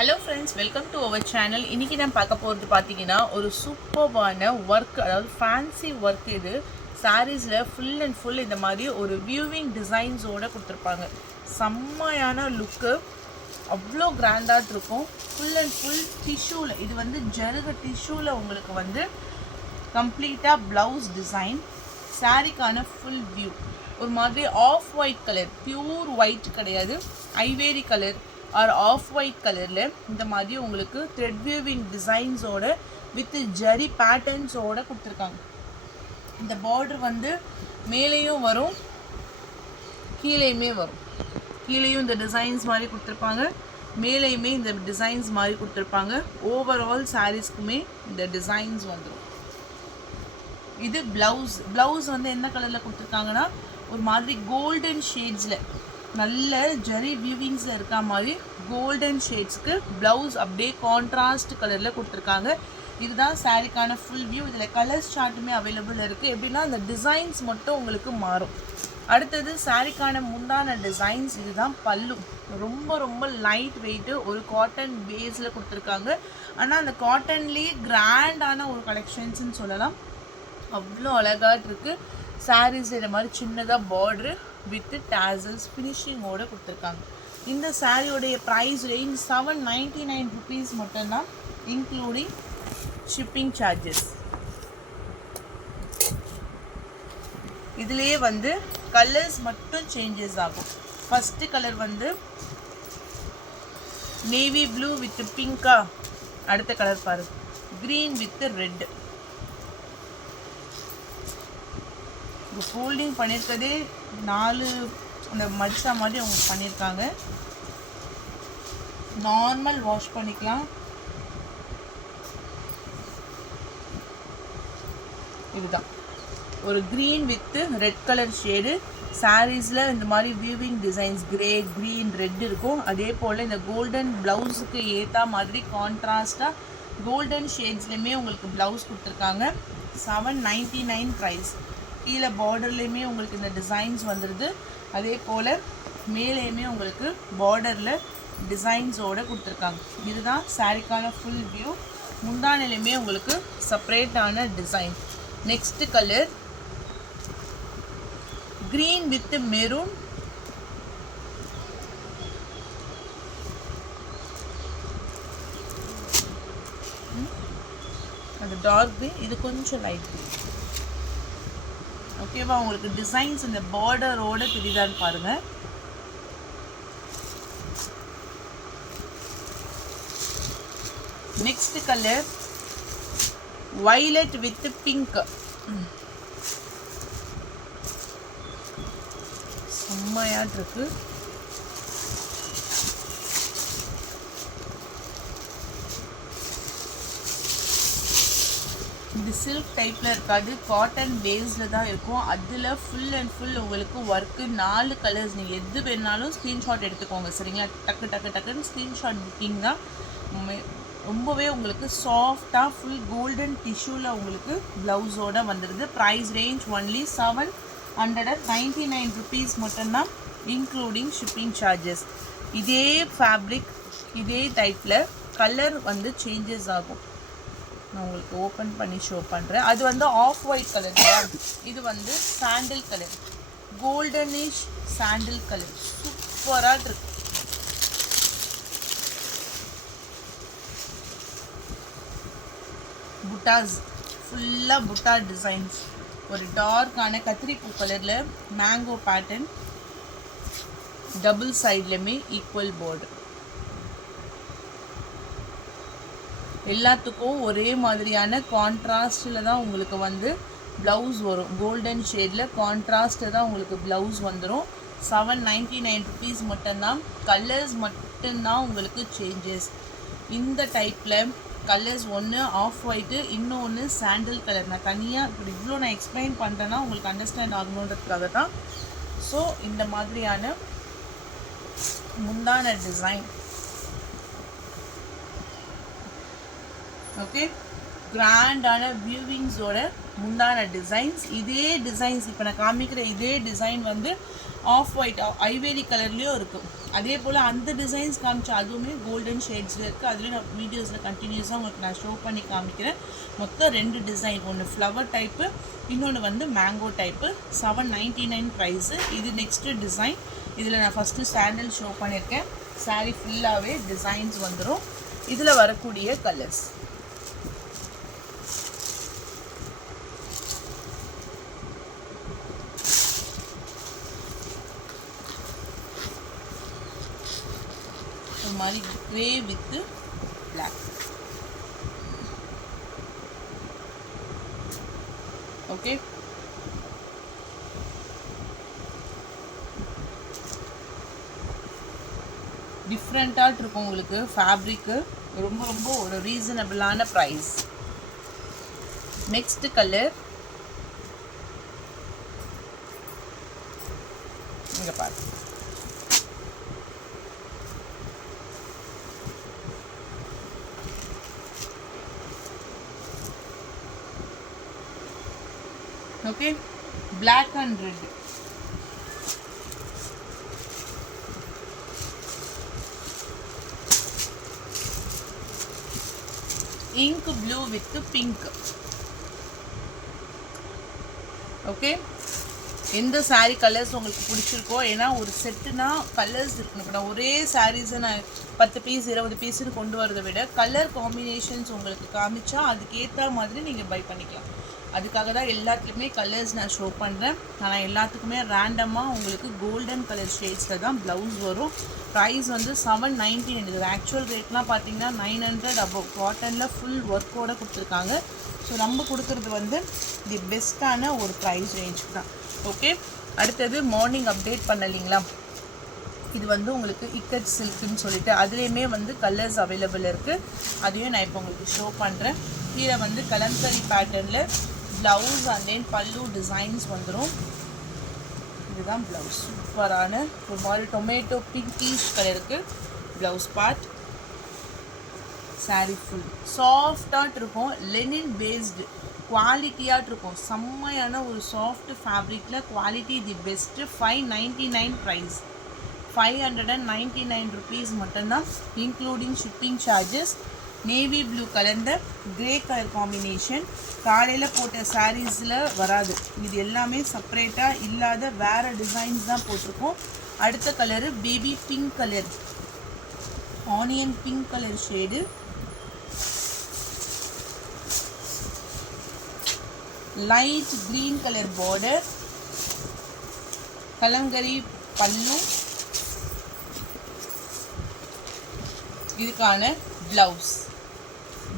Hello friends, welcome to our channel. இன்னைக்கு நான் பார்க்க போறது பாத்தீங்கன்னா ஒரு சூப்பர்பான வர்க், அதாவது ஃபேன்சி வர்க். இது சாரீஸ்ல ஃபுல் அண்ட் ஃபுல் இந்த மாதிரி ஒரு வியூவிங் டிசைன்ஸோட கொடுத்துருப்பாங்க. செம்மையான லுக்கு, அவ்வளோ கிராண்டாக இருக்கும். ஃபுல் அண்ட் ஃபுல் டிஷ்யூல, இது வந்து ஜருக டிஷ்யூல உங்களுக்கு வந்து கம்ப்ளீட்டாக ப்ளவுஸ் டிசைன். சாரிக்கான ஃபுல் வியூ ஒரு மாதிரி off white colour, pure white கிடையாது, ivory colour or off white கலரில் இந்த மாதிரி உங்களுக்கு த்ரெட் வியூவிங் டிசைன்ஸோட வித் ஜரி பேட்டர்ன்ஸோட கொடுத்துருக்காங்க. இந்த பார்டர் வந்து மேலேயும் வரும், கீழேயுமே வரும். கீழேயும் இந்த டிசைன்ஸ் மாதிரி கொடுத்துருப்பாங்க, மேலேயுமே இந்த டிசைன்ஸ் மாதிரி கொடுத்துருப்பாங்க. ஓவரால் சாரீஸ்க்குமே இந்த டிசைன்ஸ் வந்துடும். இது ப்ளவுஸ் வந்து என்ன கலரில் கொடுத்துருக்காங்கன்னா ஒரு மாதிரி கோல்டன் ஷேட்ஸில், நல்ல ஜரி வியூவிங்ஸில் இருக்க மாதிரி கோல்டன் ஷேட்ஸ்க்கு ப்ளவுஸ் அப்படியே கான்ட்ராஸ்ட் கலரில் கொடுத்துருக்காங்க. இதுதான் சாரிக்கான ஃபுல் வியூ. இதில் கலர்ஸ் சார்ட்டுமே அவைலபிள் இருக்குது. எப்படின்னா அந்த டிசைன்ஸ் மட்டும் உங்களுக்கு மாறும். அடுத்தது சாரிக்கான முந்தான டிசைன்ஸ். இதுதான் பல்லு. ரொம்ப ரொம்ப லைட் வெயிட்டு, ஒரு காட்டன் பேஸில் கொடுத்துருக்காங்க. ஆனால் அந்த காட்டன்லேயே கிராண்டான ஒரு கலெக்ஷன்ஸ்ன்னு சொல்லலாம். அவ்வளோ அழகாக இருக்குது. சாரீஸ் இந்த மாதிரி சின்னதாக பார்டரு வித் டாசல்ஸ் ஃபினிஷிங்கோடு கொடுத்துருக்காங்க. இந்த சாரியோடைய ப்ரைஸ் ரேஞ்ச் 799 rupees மட்டும்தான், இன்க்ளூடிங் ஷிப்பிங் சார்ஜஸ். இதுலேயே வந்து கலர்ஸ் மட்டும் சேஞ்சஸ் ஆகும். ஃபஸ்ட்டு கலர் வந்து நேவி ப்ளூ வித் பிங்கா. அடுத்த கலர் பாரு, க்ரீன் வித் ரெட். ஃபோல்டிங் பண்ணியிருக்கதே 4 அந்த மடிச்சா மாதிரி அவங்க பண்ணியிருக்காங்க. நார்மல் வாஷ் பண்ணிக்கலாம். இதுதான் ஒரு green with red colour shade. சாரீஸில் இந்த மாதிரி weaving designs grey, green, red இருக்கும். அதே போல் இந்த கோல்டன் ப்ளவுஸுக்கு ஏற்ற மாதிரி கான்ட்ராஸ்டாக கோல்டன் ஷேட்ஸ்லேயுமே உங்களுக்கு ப்ளவுஸ் கொடுத்துருக்காங்க. 799 ப்ரைஸ். கீழே பார்டர்லேயுமே உங்களுக்கு இந்த டிசைன்ஸ் வந்துடுது. அதே போல் மேலேயுமே உங்களுக்கு பார்டரில் டிசைன்ஸோடு கொடுத்துருக்காங்க. இதுதான் சாரிக்கான ஃபுல் வியூ. முந்தானிலையுமே உங்களுக்கு செப்பரேட்டான design. Next colour green with maroon. அது டார்க் க்ரீன், இது கொஞ்சம் லைட் க்ரீன். ஓகேவா? உங்களுக்கு டிசைன்ஸ் இந்த பார்டரோட தெரியுதான்னு பாருங்க. Next colour violet with pink. செம்மையாட்டு இருக்கு. இது சில்க் டைப்பில் இருக்காது, காட்டன் பேஸில் தான் இருக்கும். அதில் ஃபுல் அண்ட் ஃபுல் உங்களுக்கு ஒர்க்கு. 4 கலர்ஸ். நீங்கள் எது வேணாலும் ஸ்க்ரீன்ஷாட் எடுத்துக்கோங்க, சரிங்களா? டக்குன்னு ஸ்க்ரீன்ஷாட் புக்கிங் தான். ரொம்பவே உங்களுக்கு சாஃப்டாக ஃபுல் கோல்டன் டிஷ்யூவில் உங்களுக்கு ப்ளவுஸோடு வந்துடுது. ப்ரைஸ் ரேஞ்ச் ஒன்லி 799 rupees மட்டும்தான், இன்க்ளூடிங் ஷிப்பிங் சார்ஜஸ். இதே ஃபேப்ரிக், இதே டைப்பில் கலர் வந்து சேஞ்சஸ் ஆகும். நான் உங்களுக்கு ஓப்பன் பண்ணி ஷோ பண்ணுறேன். அது வந்து ஆஃப் ஒயிட் கலர், இது வந்து சாண்டில் கலர், கோல்டனிஷ் சாண்டில் கலர். சூப்பராக இருக்கு. புட்டாஸ், ஃபுல்லாக புட்டா டிசைன்ஸ். ஒரு டார்க்கான கத்திரிப்பூ கலரில் மேங்கோ பேட்டர்ன், டபுள் சைட்லையுமே ஈக்குவல் பார்டர். எல்லாத்துக்கும் ஒரே மாதிரியான கான்ட்ராஸ்டில் தான் உங்களுக்கு வந்து ப்ளவுஸ் வரும். கோல்டன் ஷேடில் கான்ட்ராஸ்ட்டு தான் உங்களுக்கு ப்ளவுஸ் வந்துடும். 799 rupees மட்டும்தான். கலர்ஸ் மட்டும்தான் உங்களுக்கு சேஞ்சஸ். இந்த டைப்பில் கலர்ஸ் ஒன்று ஆஃப் ஒயிட்டு, இன்னொன்று சாண்டில் கலர். நான் தனியாக இவ்வளோ நான் எக்ஸ்பிளைன் பண்ணுறேன்னா உங்களுக்கு அண்டர்ஸ்டாண்ட் ஆகணுன்றதுக்காக தான். ஸோ இந்த மாதிரியான முந்தான டிசைன். ஓகே, கிராண்டான வியூவிங்ஸோட முந்தான டிசைன்ஸ். இதே டிசைன்ஸ் இப்போ நான் காமிக்கிற இதே டிசைன் வந்து ஆஃப் ஒயிட் ஐவேரி கலர்லேயும் இருக்கும். அதே போல் அந்த டிசைன்ஸ் காமிச்சா அதுவுமே கோல்டன் ஷேட்ஸில் இருக்குது. அதுலேயும் நான் வீடியோஸில் கண்டினியூஸாக உங்களுக்கு நான் ஷோ பண்ணி காமிக்கிறேன். மொத்தம் 2 டிசைன், ஒன்று ஃப்ளவர் டைப்பு, இன்னொன்று வந்து மேங்கோ டைப்பு. 799 ப்ரைஸு. இது நெக்ஸ்ட்டு டிசைன். இதில் நான் ஃபஸ்ட்டு சாண்டில் ஷோ பண்ணியிருக்கேன். சாரீ ஃபுல்லாகவே டிசைன்ஸ் வந்துடும். இதில் வரக்கூடிய கலர்ஸ் ஒரு மாதிரி கிரே வித் பிளாக். ஓகே, டிஃப்ரெண்ட்டாக இருக்கும் உங்களுக்கு. ஃபேப்ரிக்கு ரொம்ப ரொம்ப ஒரு ரீசனபிளான ப்ரைஸ். நெக்ஸ்ட் கலர் இங்கே பாருங்க. Okay, black and red. Ink blue with pink. Okay, எந்த சாரீ கலர்ஸ் உங்களுக்கு பிடிச்சிருக்கோ, ஏன்னா ஒரு செட்டுனா கலர்ஸ் இருக்கணும். இப்போ நான் ஒரே சாரீஸை நான் 10 பீஸ் 20 பீஸ்ன்னு கொண்டு வரதை விட கலர் காம்பினேஷன்ஸ் உங்களுக்கு காமிச்சா அதுக்கேற்ற மாதிரி நீங்கள் பை பண்ணிக்கலாம். அதுக்காக தான் எல்லாத்துலேயுமே கலர்ஸ் நான் ஷோ பண்ணுறேன். ஆனால் எல்லாத்துக்குமே ரேண்டமாக உங்களுக்கு கோல்டன் கலர் ஷேட்ஸில் தான் ப்ளவுஸ் வரும். ப்ரைஸ் வந்து 799. இது ஆக்சுவல் ரேட்லாம் பார்த்தீங்கன்னா 900 அபவ். காட்டனில் ஃபுல் ஒர்க்கோடு கொடுத்துருக்காங்க. ஸோ நம்ம கொடுக்குறது வந்து தி பெஸ்ட்டான ஒரு ப்ரைஸ் ரேஞ்சுக்கு தான். ஓகே, அடுத்தது மார்னிங் அப்டேட் பண்ணலிங்களா, இது வந்து உங்களுக்கு இக்கட் சில்க்குன்னு சொல்லிட்டு அதுலேயுமே வந்து கலர்ஸ் அவைலபிள் இருக்குது. அதையும் நான் இப்போ உங்களுக்கு ஷோ பண்ணுறேன். கீழே வந்து கலம்கரி பேட்டர்னில் ப்ளவுஸ் அண்ட் தென் பல்லு டிசைன்ஸ் வந்துடும். இதுதான் ப்ளவுஸ். சூப்பரான ஒரு மாதிரி டொமேட்டோ பிங்கிஷ் கலருக்கு ப்ளவுஸ் பார்ட். சாரீ ஃபுல் சாஃப்டாக இருக்கும். லெனின் பேஸ்டு குவாலிட்டியாக இருக்கும். செம்மையான ஒரு சாஃப்ட் ஃபேப்ரிக்கில் quality the best. 599 price. 599 rupees மட்டும்தான், including shipping charges. Navy blue கலந்த கிரே கலர் காம்பினேஷன். காலையில் போட்ட சாரீஸில் வராது. இது எல்லாமே செப்பரேட்டாக இல்லாத வேறு டிசைன்ஸ் தான் போட்டிருக்கோம். அடுத்த colour baby pink colour, onion pink colour shade. Light green colour border, kalamkari பல்லு. இதுக்கான ப்ளவுஸ்.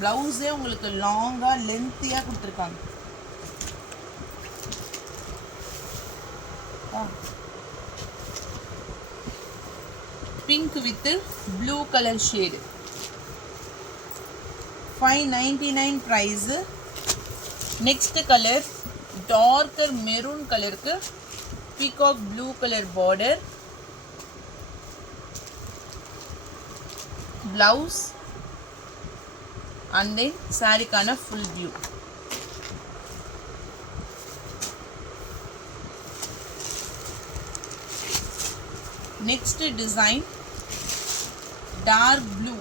ப்ளவுஸே உங்களுக்கு லாங்காக லென்த்தியாக கொடுத்துருக்காங்க. Pink with blue colour shade. 599 price. Next colour darker maroon கலருக்கு peacock blue colour border. Blouse and then சாரிக்கான full view. Next design dark blue.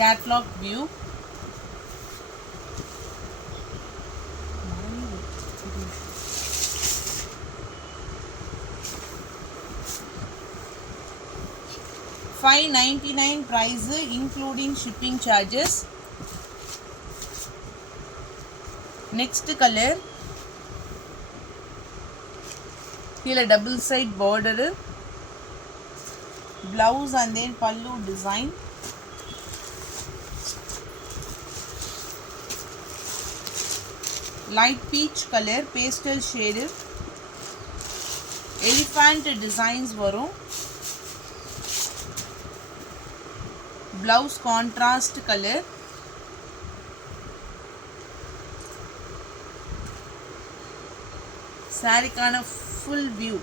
Catalogue view. $599 price including shipping charges. Next color, here double side border, blouse and then pallu design. Light peach color, pastel shade, elephant designs varum. Blouse contrast color. Saree kana full view.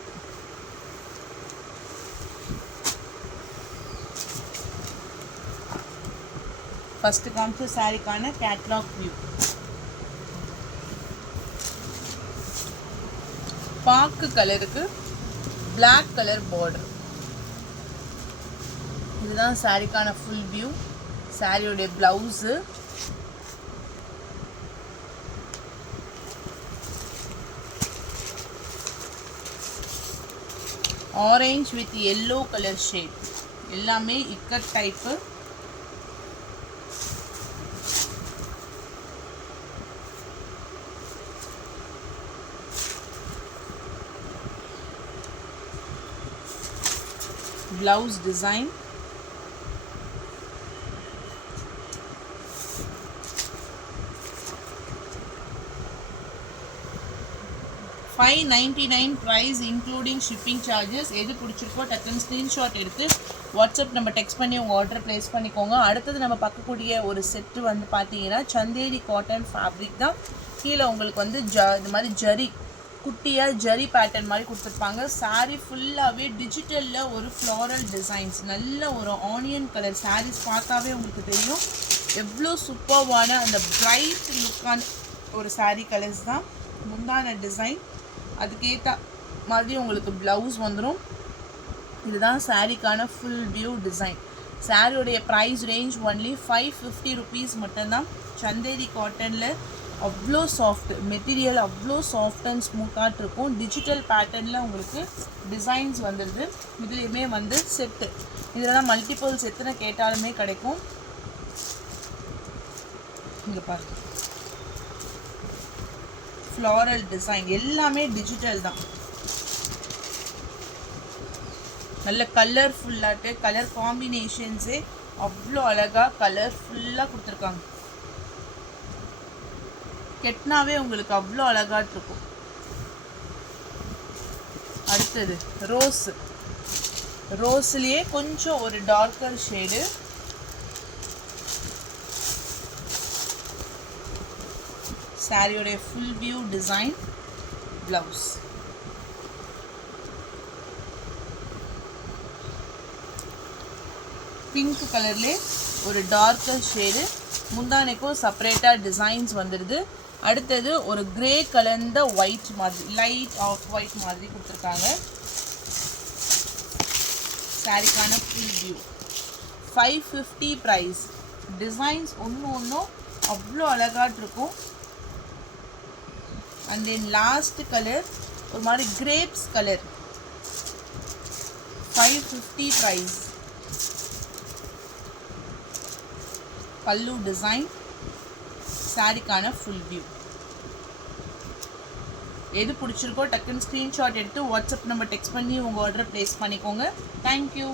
First காமிச்ச சாரிக்கான catalogue view. பாக்கு கலருக்கு black colour border. இதுதான் சாரிக்கான full view. சாரியோடைய blouse, orange with yellow colour shade, எல்லாமே ikat type. Blouse design, $599 price including shipping charges. எது பிடிச்சிருக்கோ டக்குன்னு ஸ்க்ரீன்ஷாட் எடுத்து வாட்ஸ்அப் நம்ம டெக்ஸ்ட் பண்ணி உங்கள் ஆர்டர் ப்ளேஸ் பண்ணிக்கோங்க. அடுத்தது நம்ம பார்க்கக்கூடிய ஒரு செட்டு வந்து பார்த்தீங்கன்னா சந்தேரி காட்டன் ஃபேப்ரிக் தான். கீழே உங்களுக்கு வந்து இந்த மாதிரி ஜரி குட்டியாக ஜரி பேட்டர்ன் மாதிரி கொடுத்துருப்பாங்க. சாரீ ஃபுல்லாகவே டிஜிட்டலில் ஒரு ஃப்ளாரல் டிசைன்ஸ், நல்ல ஒரு ஆனியன் கலர். சாரீஸ் பார்த்தாவே உங்களுக்கு தெரியும் எவ்வளோ சூப்பர்வான அந்த பிரைட் லுக்கான ஒரு சாரீ கலர்ஸ் தான். முந்தான டிசைன், அதுக்கேற்ற மாதிரி உங்களுக்கு ப்ளவுஸ் வந்துடும். இதுதான் சாரீக்கான ஃபுல் வியூ டிசைன். சாரியோடைய ப்ரைஸ் ரேஞ்ச் ஒன்லி $550 மட்டும்தான். சந்தேரி காட்டனில் அவ்வளோ சாஃப்ட் மெட்டீரியல், அவ்வளோ சாஃப்ட் அண்ட் ஸ்மூத்தாக இருக்கும். டிஜிட்டல் பேட்டர்னில் உங்களுக்கு டிசைன்ஸ் வந்துடுது. இதுலேயுமே வந்து செட்டு, இதில் தான் மல்டிபிள்ஸ் எத்தனை கேட்டாலுமே கிடைக்கும். இங்கே பாருங்க, ஃப்ளாரல் டிசைன் எல்லாமே டிஜிட்டல் தான். நல்ல கலர்ஃபுல்லாட்டு கலர் காம்பினேஷன்ஸே அவ்வளோ அழகாக கலர்ஃபுல்லாக கொடுத்துருக்காங்க. கெட்னாவே உங்களுக்கு அவ்வளோ அழகாட்டு இருக்கும். அடுத்தது ரோஸ். ரோஸ்லேயே கொஞ்சம் ஒரு டார்க்கர் ஷேடு. சாரியோடைய full view design, blouse. Pink கலர்லே ஒரு டார்க்கர் ஷேடு. முந்தானைக்கும் செப்பரேட்டாக டிசைன்ஸ் வந்துடுது. அடுத்தது ஒரு கிரே கலர்ந்த ஒயிட் மாதிரி, லைட் ஆஃப் ஒயிட் மாதிரி கொடுத்துருக்காங்க. சாரிக்கான ஃபுல் வியூ. $550 ப்ரைஸ். டிசைன்ஸ் ஒன்றும் அவ்வளோ அழகாட்டு இருக்கும். அண்ட் தென் லாஸ்ட் கலர் ஒரு மாதிரி கிரேப்ஸ் கலர். $550 ப்ரைஸ். பல்லு டிசைன், சாரிக்கான ஃபுல் வியூ. எது பிடிச்சிருக்கோ டக்குன்னு ஸ்க்ரீன்ஷாட் எடுத்து வாட்ஸ்அப் நம்பர் டெக்ஸ்ட் பண்ணி உங்கள் ஆர்டரை ப்ளேஸ் பண்ணிக்கோங்க. தேங்க்யூ.